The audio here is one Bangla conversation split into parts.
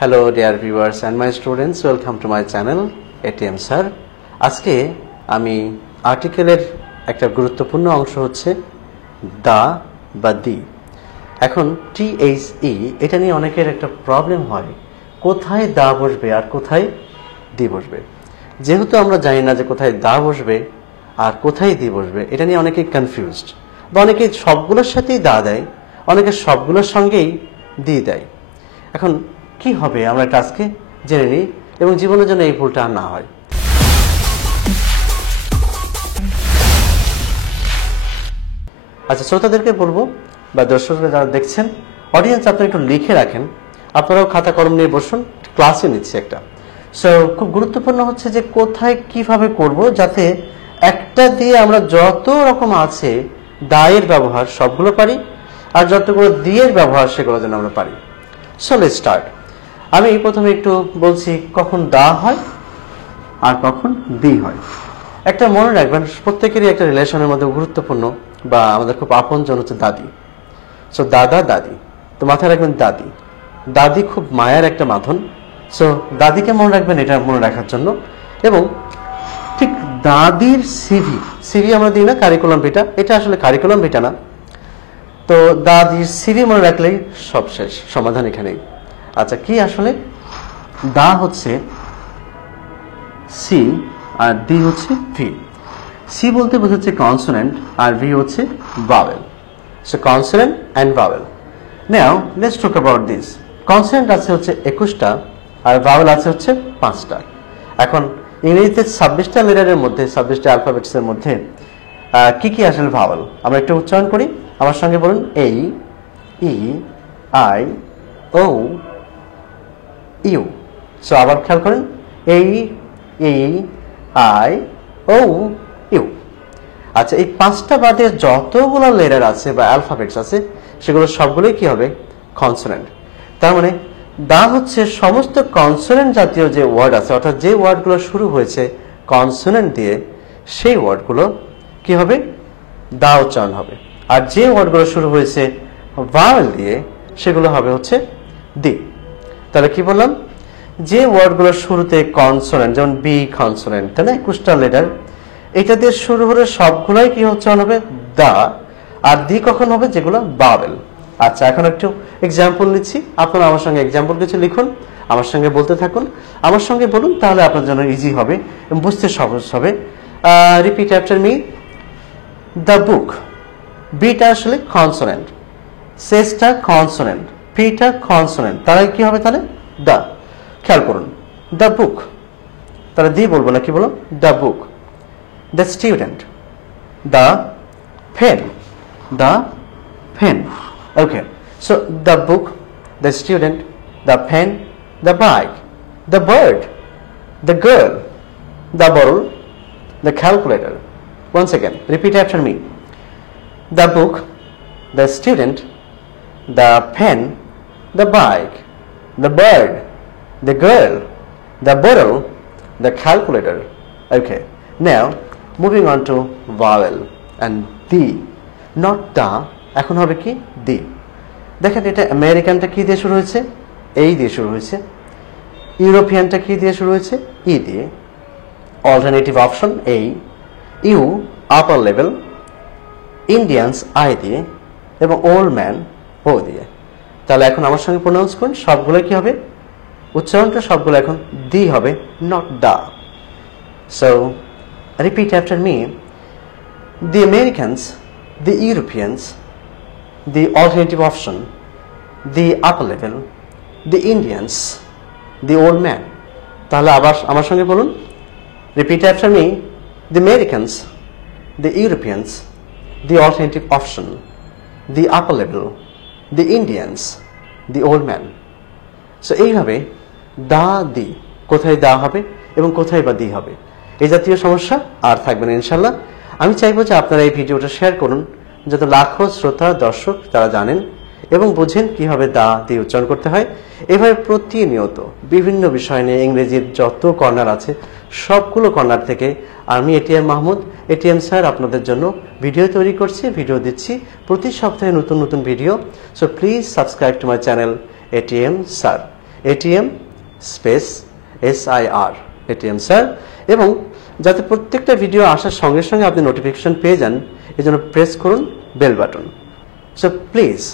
Hello dear viewers and my students, welcome to my channel ATM Sir. আজকে আমি আর্টিকেলের একটা গুরুত্বপূর্ণ অংশ হচ্ছে দা বা দি। এখন THE এটা নিয়ে অনেকের একটা প্রবলেম হয়, কোথায় দা বসবে আর কোথায় দি বসবে। যেহেতু আমরা জানি না যে কোথায় দা বসবে আর কোথায় দি বসবে, এটা নিয়ে অনেকেই কনফিউজড, বা অনেকে সবগুলোর সাথেই দা দেয়, অনেকে সবগুলোর সঙ্গেই দি দেয়। এখন কি হবে আমরা এটা আজকে জেনে নিই এবং জীবনের জন্য এই ভুলটা আর না হয়। আচ্ছা, শ্রোতাদেরকে বলবো বা দর্শকরা যারা দেখছেন, অডিয়েন্স আপনারা একটু লিখে রাখেন, আপনারাও খাতা কলম নিয়ে বসুন, ক্লাসে নিচ্ছি একটা। সো খুব গুরুত্বপূর্ণ হচ্ছে যে কোথায় কিভাবে করব যাতে একটা দিয়ে আমরা যত রকম আছে দায়ের ব্যবহার সবগুলো পারি, আর যতগুলো দিয়ের ব্যবহার সেগুলো যেন আমরা পারি। So let's start. আমি প্রথমে একটু বলছি কখন দা হয় আর কখন দি হয়। একটা মনে রাখবেন, প্রত্যেকেরই একটা রিলেশনের মধ্যে গুরুত্বপূর্ণ বা আমাদের খুব আপনজন হচ্ছে দাদি। সো দাদা দাদি, তো মাথায় রাখবেন দাদি। দাদি খুব মায়ের একটা মাধন। সো দাদিকে মনে রাখবেন, এটা মনে রাখার জন্য। এবং ঠিক দাদির সিভি আমরা দিই না কারিকুলাম ভিটা, এটা আসলে কারিকুলাম ভিটা না। তো দাদির সিভি মনে রাখলেই সব শেষ, সমাধান এখানেই। আচ্ছা, কি আসলে দা হচ্ছে সি আর দি হচ্ছে ভি। সি বলতে বোঝাচ্ছে কনসোনেন্ট আর ভি হচ্ছে vowel. So consonant and vowel. Now let's talk about this. Consonant আছে হচ্ছে 21টা আর ভাওয়েল আছে হচ্ছে 5টা। এখন ইংরেজিতে 26টা লেটারের মধ্যে, 26টা অ্যালফাবেটসের মধ্যে কি কি আসলে ভাওয়েল আমরা একটু উচ্চারণ করি। আমার সঙ্গে বলুন, এই, ই, আই, ও, ইউ। সো আবার খেয়াল করেন, এই, ই, আই, ও, ইউ। আচ্ছা, এই 5টা বাদে যতগুলো লেটার আছে বা অ্যালফাবেটস আছে সেগুলো সবগুলোই কি হবে? কনসোনেন্ট। তার মানে দা হচ্ছে সমস্ত কনসোনেন্ট জাতীয় যে ওয়ার্ড আছে, অর্থাৎ যে ওয়ার্ডগুলো শুরু হয়েছে কনসোনেন্ট দিয়ে, সেই ওয়ার্ডগুলো কি হবে? দা উচ্চারণ হবে। আর যে ওয়ার্ডগুলো শুরু হয়েছে ভাওয়েল দিয়ে, সেগুলো হবে হচ্ছে দি। তাহলে কি বললাম? যে ওয়ার্ডগুলো শুরুতে কনসোনেন্ট, যেমন বি কনসোনেন্ট, তাই না, 21টা লেটার, এটা দিয়ে শুরু হলে সবগুলোই কি উচ্চারণ হবে? দা। আর দি কখন হবে? যেগুলো ভাওয়েল। আচ্ছা, এখন একটু এক্সাম্পল নিচ্ছি। আপনারা আমার সঙ্গে এক্সাম্পল কিছু লিখুন, আমার সঙ্গে বলতে থাকুন, আমার সঙ্গে বলুন, তাহলে আপনার জন্য ইজি হবে এবং বুঝতে সহজ হবে। Repeat after me. The book. Beta আসলে কনসোনেন্ট, শেষটা কনসোনেন্ট, পিটা কনসোনেন্ট, তাহলে কি হবে? তাহলে দা। খেয়াল করুন, দ্য বুক, তাহলে দি বলবো না, কি বলো? The book. The student, the pen, the pen. Okay, so the book, the student, the pen, the bike, the bird, the girl, the bottle, the calculator. Once again, repeat after me. The book, the student, the pen, the bike, the bird, the girl, the bottle, the calculator. Okay, now moving on to vowel and the, not the, এখন হবে কি? দি। দেখেন, এটা আমেরিকানটা কি দিয়ে শুরু হয়েছে? এই দিয়ে শুরু হয়েছে। ইউরোপিয়ানটা কি দিয়ে শুরু হয়েছে? ই দিয়ে। অল্টারনেটিভ অপশন এই। You upper level, Indians I দিয়ে, এবং ওল্ড ম্যান ও দিয়ে। তাহলে এখন আমার সঙ্গে প্রোনাউন্স করুন, সবগুলো কি হবে? উচ্চারণটা সবগুলো এখন দি হবে, not the. So repeat after me. The Americans, the Europeans, the alternative option, the upper level, the Indians, the old man. তাহলে আবার আমার সঙ্গে বলুন, repeat after me. The Americans, the Europeans, the alternative option, the upper level, the Indians, the old man. So এইভাবে দা দি, কোথায় দা হবে এবং কোথায় বা দি হবে, এই জাতীয় সমস্যা আর থাকবে না ইনশাল্লাহ। আমি চাইবো যে আপনারা এই ভিডিওটা শেয়ার করুন, যাতে লাখো শ্রোতা দর্শক তারা জানেন এবং বুঝেন কিভাবে দা দিয়ে উচ্চারণ করতে হয়। এভাবে প্রতিনিয়ত বিভিন্ন বিষয় নিয়ে ইংরেজির যত কর্নার আছে সবগুলো কর্নার থেকে আমি এটিএম মাহমুদ, এটিএম স্যার আপনাদের জন্য ভিডিও তৈরি করছি, ভিডিও দিচ্ছি প্রতি সপ্তাহে নতুন নতুন video. So please subscribe to my channel ATM sir. ATM space SIR, ATM sir, এবং যাতে প্রত্যেকটা ভিডিও আসার সঙ্গে সঙ্গে আপনি নোটিফিকেশন পেয়ে যান, এজন্য প্রেস করুন bell button. So please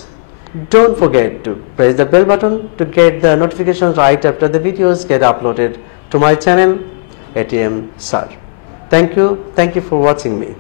don't forget to press the bell button to get the notifications right after the videos get uploaded to my channel ATM Sir. Thank you for watching me.